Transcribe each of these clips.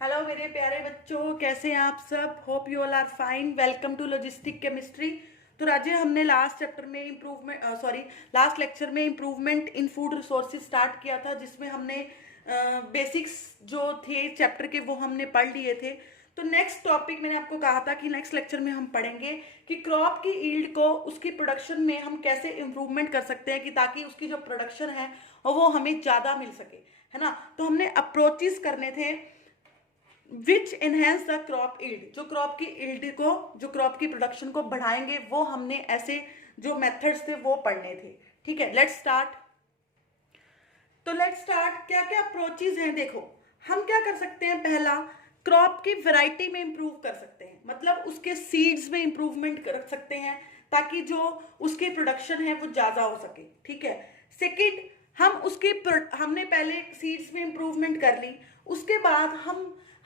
Hello मेरे प्यारे बच्चों, कैसे हैं आप सब। Hope you all are fine. Welcome to logistic chemistry. तो राजे, हमने लास्ट चैप्टर में लास्ट लेक्चर में improvement in food resources start किया था, जिसमें हमने बेसिक्स जो थे चैप्टर के वो हमने पढ़ लिए थे। तो नेक्स्ट टॉपिक मैंने आपको कहा था कि नेक्स्ट लेक्चर में हम पढ़ेंगे कि क्रॉप की ईल्ड को उसकी प्रोडक्शन में हम कैसे इम्प्रूवमेंट कर सकते हैं कि ताकि उसकी जो प्रोडक्शन है वो हमें ज़्यादा मिल सके, है ना। तो हमने अप्रोचेस करने थे विच एनहेंस द क्रॉप ईल्ड, जो क्रॉप की ईल्ड को, जो क्रॉप की प्रोडक्शन को बढ़ाएंगे, वो हमने ऐसे जो मेथड्स थे वो पढ़ने थे। ठीक है, लेट्स स्टार्ट। तो लेट्स स्टार्ट। क्या क्या अप्रोचेज हैं, देखो हम क्या कर सकते हैं। पहला, क्रॉप की वैरायटी में इंप्रूव कर सकते हैं, मतलब उसके सीड्स में इंप्रूवमेंट कर सकते हैं ताकि जो उसकी प्रोडक्शन है वो ज्यादा हो सके। ठीक है। सेकंड, हमने पहले सीड्स में इंप्रूवमेंट कर ली, उसके बाद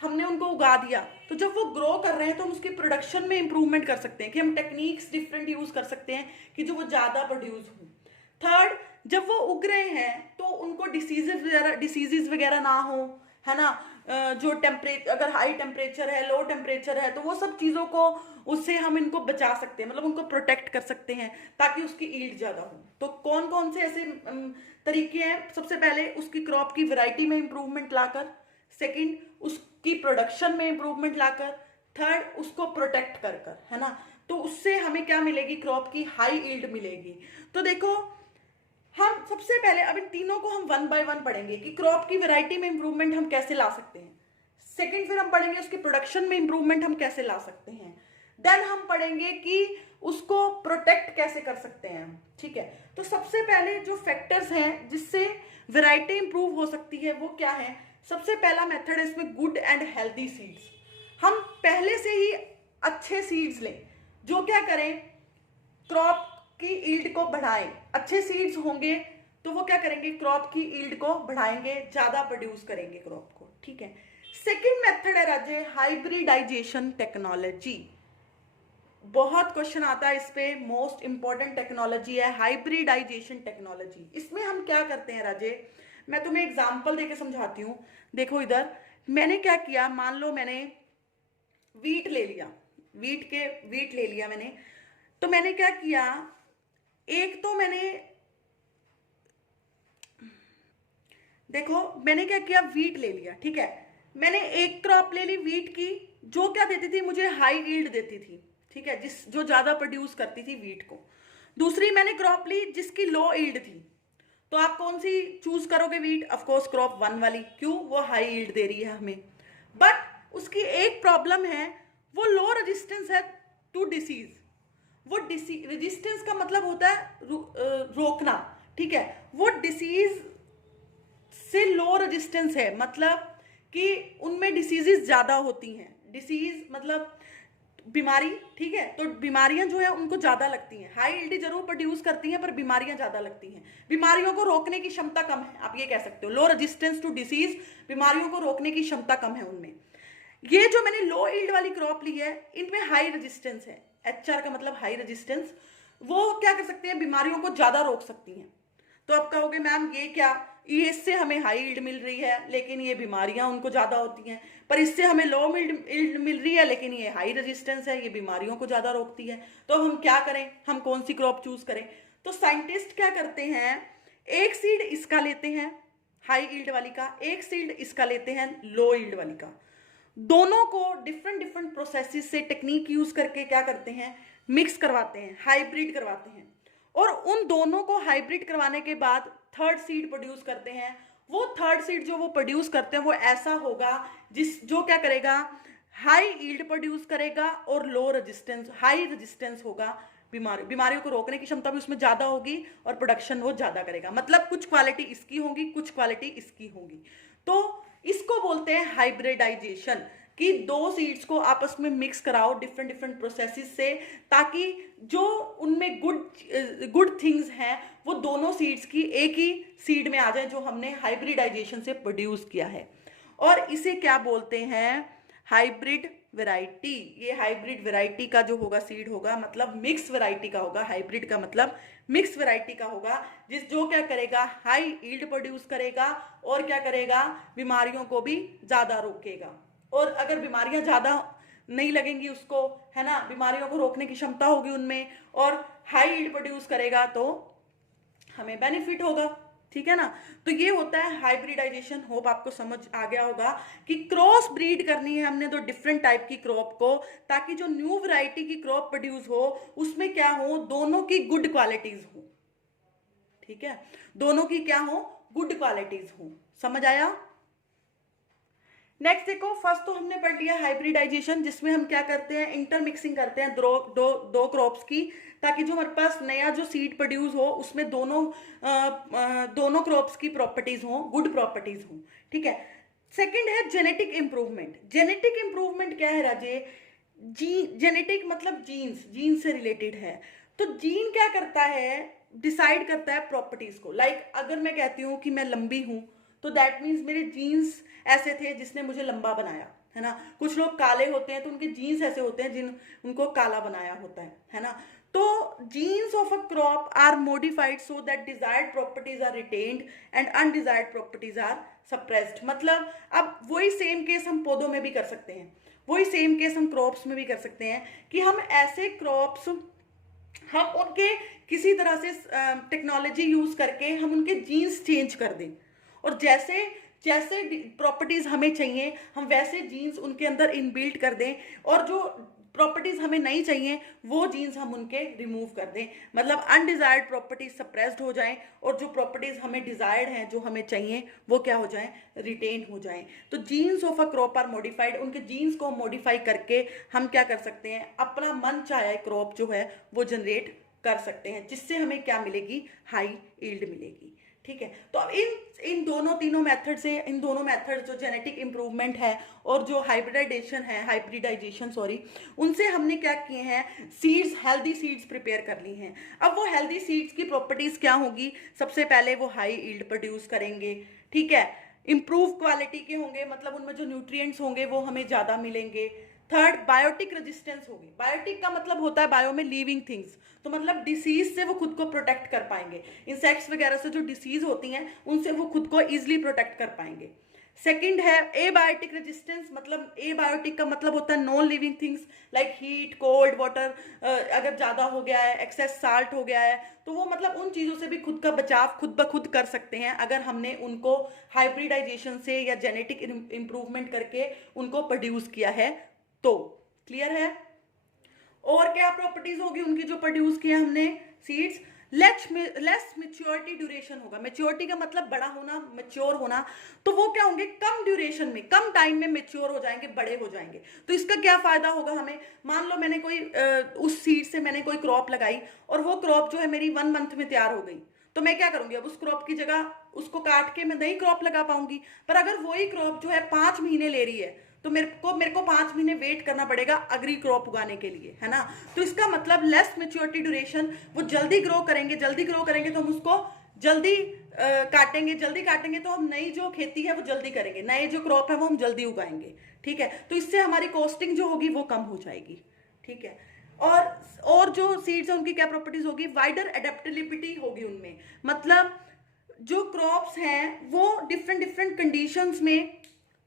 हमने उनको उगा दिया, तो जब वो ग्रो कर रहे हैं तो हम उसकी प्रोडक्शन में इंप्रूवमेंट कर सकते हैं कि हम टेक्निक्स डिफरेंट यूज कर सकते हैं कि जो वो ज्यादा प्रोड्यूस हो। थर्ड, जब वो उग रहे हैं तो उनको डिसीजेज वगैरह ना हो, है ना। जो टेम्परेचर, अगर हाई टेम्परेचर है, लो टेम्परेचर है, तो वो सब चीज़ों को, उससे हम इनको बचा सकते हैं, मतलब उनको प्रोटेक्ट कर सकते हैं ताकि उसकी ईल्ड ज़्यादा हो। तो कौन कौन से ऐसे तरीके हैं। सबसे पहले उसकी क्रॉप की वैरायटी में इंप्रूवमेंट लाकर, सेकंड उसकी प्रोडक्शन में इंप्रूवमेंट लाकर, थर्ड उसको प्रोटेक्ट कर कर, है ना। तो उससे हमें क्या मिलेगी, क्रॉप की हाई ईल्ड मिलेगी। तो देखो, हम सबसे पहले अब इन तीनों को हम वन बाय वन पढ़ेंगे कि क्रॉप की वैरायटी में इंप्रूवमेंट हम कैसे ला सकते हैं। सेकंड, फिर हम पढ़ेंगे उसकी प्रोडक्शन में इंप्रूवमेंट हम कैसे ला सकते हैं। देन हम पढ़ेंगे कि उसको प्रोटेक्ट कैसे कर सकते हैं। ठीक है। तो सबसे पहले जो फैक्टर्स हैं जिससे वैरायटी इंप्रूव हो सकती है वो क्या है। सबसे पहला मेथड है इसमें गुड एंड हेल्दी सीड्स। हम पहले से ही अच्छे सीड्स लें जो क्या करें, क्रॉप की ईल्ड को बढ़ाएं। अच्छे सीड्स होंगे तो वो क्या करेंगे, क्रॉप की ईल्ड को बढ़ाएंगे, ज्यादा प्रोड्यूस करेंगे क्रॉप को। ठीक है। सेकंड मेथड है राजे हाइब्रिडाइजेशन टेक्नोलॉजी। बहुत क्वेश्चन आता है इस पे, मोस्ट इंपॉर्टेंट टेक्नोलॉजी है हाइब्रिडाइजेशन टेक्नोलॉजी। इसमें हम क्या करते हैं राजे, मैं तुम्हें एग्जांपल देके समझाती हूँ। देखो इधर मैंने क्या किया, मान लो मैंने वीट ले लिया, वीट ले लिया मैंने। तो मैंने क्या किया, एक तो मैंने, देखो मैंने क्या किया, वीट ले लिया। ठीक है। मैंने एक क्रॉप ले ली वीट की, जो क्या देती थी मुझे, हाई ईल्ड देती थी। ठीक है, जो ज्यादा प्रोड्यूस करती थी वीट को। दूसरी मैंने क्रॉप ली जिसकी लो ईल्ड थी। तो आप कौन सी चूज करोगे, wheat, of course crop one वाली। क्यों, वो हाई ईल्ड दे रही है हमें। बट उसकी एक प्रॉब्लम है, वो लो रेजिस्टेंस है टू डिसीज। वो रेजिस्टेंस का मतलब होता है रोकना। ठीक है। वो डिसीज से लो रेजिस्टेंस है, मतलब कि उनमें डिसीजेस ज्यादा होती हैं। डिसीज मतलब बीमारी। ठीक है। तो बीमारियां जो है उनको ज्यादा लगती हैं। हाई इल्डी जरूर प्रोड्यूस करती हैं पर बीमारियां ज्यादा लगती हैं। बीमारियों को रोकने की क्षमता कम है, आप ये कह सकते हो। लो रेजिस्टेंस टू डिसीज, बीमारियों को रोकने की क्षमता कम है उनमें। ये जो मैंने लो ईल्ड वाली क्रॉप ली है, इनमें हाई रेजिस्टेंस है। HR का मतलब हाई रेजिस्टेंस। वो क्या कर सकते हैं, बीमारियों को ज्यादा रोक सकती हैं। तो आप कहोगे मैम ये क्या, ये इससे हमें हाई ईल्ड मिल रही है लेकिन ये बीमारियां उनको ज्यादा होती हैं, पर इससे हमें लो ईल्ड मिल रही है लेकिन ये हाई रेजिस्टेंस है, ये बीमारियों को ज्यादा रोकती है। तो हम क्या करें, हम कौन सी क्रॉप चूज करें। तो साइंटिस्ट क्या करते हैं, एक सीड इसका लेते हैं हाई ईल्ड वाली का, एक सीड इसका लेते हैं लो ईल्ड वाली का। दोनों को डिफरेंट डिफरेंट प्रोसेसेस से टेक्निक यूज करके क्या करते हैं, मिक्स करवाते हैं, हाइब्रिड करवाते हैं। और उन दोनों को हाइब्रिड करवाने के बाद थर्ड सीड प्रोड्यूस करते हैं। वो थर्ड सीड जो वो प्रोड्यूस करते हैं वो ऐसा होगा जो क्या करेगा, हाई ईल्ड प्रोड्यूस करेगा और लो रेजिस्टेंस, हाई रेजिस्टेंस होगा। बीमारियों को रोकने की क्षमता भी उसमें ज्यादा होगी और प्रोडक्शन वो ज्यादा करेगा। मतलब कुछ क्वालिटी इसकी होगी, कुछ क्वालिटी इसकी होगी। तो इसको बोलते हैं हाइब्रिडाइजेशन, कि दो सीड्स को आपस में मिक्स कराओ डिफरेंट डिफरेंट प्रोसेसेस से, ताकि जो उनमें गुड थिंग्स हैं वो दोनों सीड्स की एक ही सीड में आ जाए जो हमने हाइब्रिडाइजेशन से प्रोड्यूस किया है। और इसे क्या बोलते हैं, हाइब्रिड वैरायटी। ये हाइब्रिड वैरायटी का जो होगा सीड होगा, मतलब मिक्स वैरायटी का होगा। हाइब्रिड का मतलब मिक्स वैरायटी का होगा, जो क्या करेगा, हाई ईल्ड प्रोड्यूस करेगा और क्या करेगा, बीमारियों को भी ज्यादा रोकेगा। और अगर बीमारियां ज़्यादा नहीं लगेंगी उसको, है ना, बीमारियों को रोकने की क्षमता होगी उनमें, और हाई यील्ड प्रोड्यूस करेगा तो हमें बेनिफिट होगा। ठीक है ना। तो ये होता है हाइब्रिडाइजेशन। होप आपको समझ आ गया होगा कि क्रॉस ब्रीड करनी है हमने दो डिफरेंट टाइप की क्रॉप को, ताकि जो न्यू वैरायटी की क्रॉप प्रोड्यूस हो उसमें क्या हो, दोनों की गुड क्वालिटीज हो। ठीक है, दोनों की क्या हो, गुड क्वालिटीज हो। समझ आया। नेक्स्ट देखो, फर्स्ट तो हमने पढ़ लिया हाइब्रिडाइजेशन, जिसमें हम क्या करते हैं, इंटरमिक्सिंग करते हैं दो क्रॉप्स की, ताकि जो हमारे पास नया जो सीड प्रोड्यूस हो उसमें दोनों क्रॉप्स की प्रॉपर्टीज हो, गुड प्रॉपर्टीज हो। ठीक है। सेकंड है जेनेटिक इंप्रूवमेंट। जेनेटिक इंप्रूवमेंट क्या है राजे, जेनेटिक मतलब जीन्स से रिलेटेड है। तो जीन क्या करता है, डिसाइड करता है प्रॉपर्टीज को। लाइक अगर मैं कहती हूँ कि मैं लंबी हूँ, तो दैट मीन्स मेरे जीन्स ऐसे थे जिसने मुझे लंबा बनाया, है ना। कुछ लोग काले होते हैं तो उनके जीन्स ऐसे होते हैं जिन उनको काला बनाया होता है ना। तो genes of a crop are modified so that desired properties are retained and undesired properties are suppressed. मतलब अब वही सेम केस हम पौधों में भी कर सकते हैं, वही सेम केस हम क्रॉप्स में भी कर सकते हैं, कि हम ऐसे क्रॉप्स, हम उनके किसी तरह से टेक्नोलॉजी यूज करके हम उनके जीन्स चेंज कर दें, और जैसे जैसे प्रॉपर्टीज हमें चाहिए हम वैसे जीन्स उनके अंदर इनबिल्ट कर दें, और जो प्रॉपर्टीज हमें नहीं चाहिए वो जीन्स हम उनके रिमूव कर दें। मतलब अनडिजायर्ड प्रॉपर्टीज सप्रेस्ड हो जाएं, और जो प्रॉपर्टीज हमें डिजायर्ड हैं, जो हमें चाहिए, वो क्या हो जाएं, रिटेन हो जाएं। तो genes of a crop are modified, उनके जीन्स को मॉडिफाई करके हम क्या कर सकते हैं, अपना मन चाहे क्रॉप जो है वो जनरेट कर सकते हैं, जिससे हमें क्या मिलेगी, हाई यील्ड मिलेगी। ठीक है। तो अब इन दोनों मेथड से, इन दोनों मेथड जो जेनेटिक इंप्रूवमेंट है और जो हाइब्रिडाइजेशन सॉरी, उनसे हमने क्या किए हैं, सीड्स, हेल्दी सीड्स प्रिपेयर कर ली हैं। अब वो हेल्दी सीड्स की प्रॉपर्टीज क्या होगी, सबसे पहले वो हाई यील्ड प्रोड्यूस करेंगे। ठीक है। इंप्रूव क्वालिटी के होंगे, मतलब उनमें जो न्यूट्रिएंट्स होंगे वो हमें ज्यादा मिलेंगे। थर्ड, बायोटिक रेजिस्टेंस होगी। बायोटिक का मतलब होता है बायो में लिविंग थिंग्स, तो मतलब डिसीज से वो खुद को प्रोटेक्ट कर पाएंगे। इंसेक्ट्स वगैरह से जो डिसीज होती हैं उनसे वो खुद को इजिली प्रोटेक्ट कर पाएंगे। सेकंड है एबायोटिक रेजिस्टेंस। मतलब एबायोटिक का मतलब होता है non living things like heat, cold, water, अगर ज्यादा हो गया है, एक्सेस साल्ट हो गया है, तो वो मतलब उन चीजों से भी खुद का बचाव खुद ब खुद कर सकते हैं, अगर हमने उनको हाइब्रिडाइजेशन से या जेनेटिक इंप्रूवमेंट करके उनको प्रोड्यूस किया है तो। क्लियर है। और क्या प्रॉपर्टीज होगी उनकी जो प्रोड्यूस किया हमने सीड्स, लेस मेच्योरिटी ड्यूरेशन होगा। मेच्योरिटी का मतलब बड़ा होना, मेच्योर होना, तो वो क्या होंगे, कम ड्यूरेशन में, कम टाइम में मेच्योर हो जाएंगे, बड़े हो जाएंगे। तो इसका क्या फायदा होगा हमें, मान लो मैंने कोई उस सीड से मैंने कोई क्रॉप लगाई और वो क्रॉप जो है मेरी 1 मंथ में तैयार हो गई, तो मैं क्या करूंगी, अब उस क्रॉप की जगह उसको काट के मैं नई क्रॉप लगा पाऊंगी। पर अगर वही क्रॉप जो है 5 महीने ले रही है, तो मेरे को 5 महीने वेट करना पड़ेगा अगली क्रॉप उगाने के लिए, है ना। तो इसका मतलब लेस मेच्योरिटी ड्यूरेशन, वो जल्दी ग्रो करेंगे तो हम उसको जल्दी काटेंगे तो हम नई जो खेती है वो जल्दी करेंगे, नए जो क्रॉप है वो हम जल्दी उगाएंगे। ठीक है। तो इससे हमारी कॉस्टिंग जो होगी वो कम हो जाएगी। ठीक है। और जो सीड्स है उनकी क्या प्रॉपर्टीज होगी, वाइडर एडेप्टेबिलिटी होगी उनमें। मतलब जो क्रॉप्स हैं वो डिफरेंट कंडीशंस में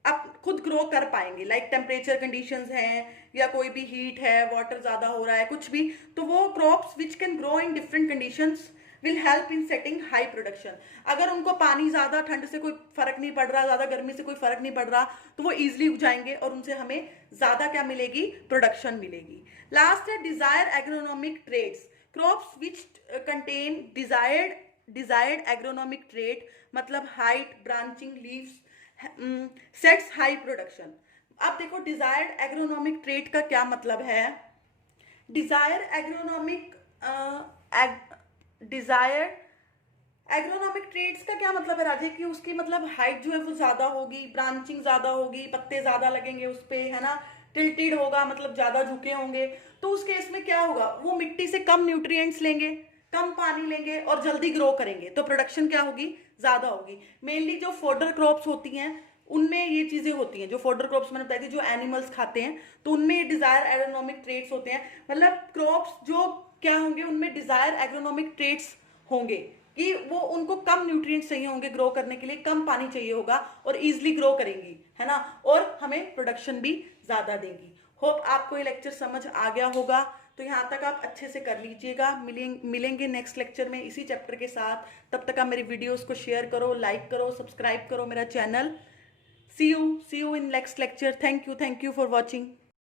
आप खुद ग्रो कर पाएंगे। लाइक टेम्परेचर कंडीशंस हैं या कोई भी हीट है, वाटर ज्यादा हो रहा है, कुछ भी, तो वो crops which can grow in different conditions will help in setting high production. अगर उनको पानी ज्यादा, ठंड से कोई फर्क नहीं पड़ रहा, ज्यादा गर्मी से कोई फर्क नहीं पड़ रहा, तो वो इजिली उग जाएंगे और उनसे हमें ज्यादा क्या मिलेगी, प्रोडक्शन मिलेगी। लास्ट है desire agronomic traits. Crops which contain desired agronomic trait, मतलब height, branching, leaves, sets high production. अब देखो डिजायर्ड एग्रोनॉमिक ट्रेट का क्या मतलब है। डिजायर्ड एग्रोनॉमिक ट्रेट्स का क्या मतलब है राजे, कि उसकी मतलब हाइट जो है वो ज्यादा होगी, ब्रांचिंग ज्यादा होगी, पत्ते ज्यादा लगेंगे उस पे, है ना, टिल्टेड होगा, मतलब ज्यादा झुके होंगे। तो उस केस में क्या होगा, वो मिट्टी से कम न्यूट्रिएंट्स लेंगे, कम पानी लेंगे और जल्दी ग्रो करेंगे, तो प्रोडक्शन क्या होगी, ज्यादा होगी। मेनली जो फोडर क्रॉप्स होती हैं उनमें ये चीजें होती हैं, जो फोडर क्रॉप्स मैंने बताई थी जो एनिमल्स खाते हैं, तो उनमें ये डिजायर एग्रोनॉमिक ट्रेट्स होते हैं। मतलब क्रॉप्स जो क्या होंगे उनमें डिजायर एग्रोनॉमिक ट्रेट्स होंगे। कि वो उनको कम न्यूट्रिएंट्स चाहिए होंगे ग्रो करने के लिए, कम पानी चाहिए होगा और इजिली ग्रो करेंगी, है ना, और हमें प्रोडक्शन भी ज्यादा देंगी। होप आपको ये लेक्चर समझ आ गया होगा। तो यहाँ तक आप अच्छे से कर लीजिएगा। मिलेंगे नेक्स्ट लेक्चर में इसी चैप्टर के साथ। तब तक आप मेरी वीडियोस को शेयर करो, लाइक करो, सब्सक्राइब करो मेरा channel. See you in next lecture. Thank you for watching.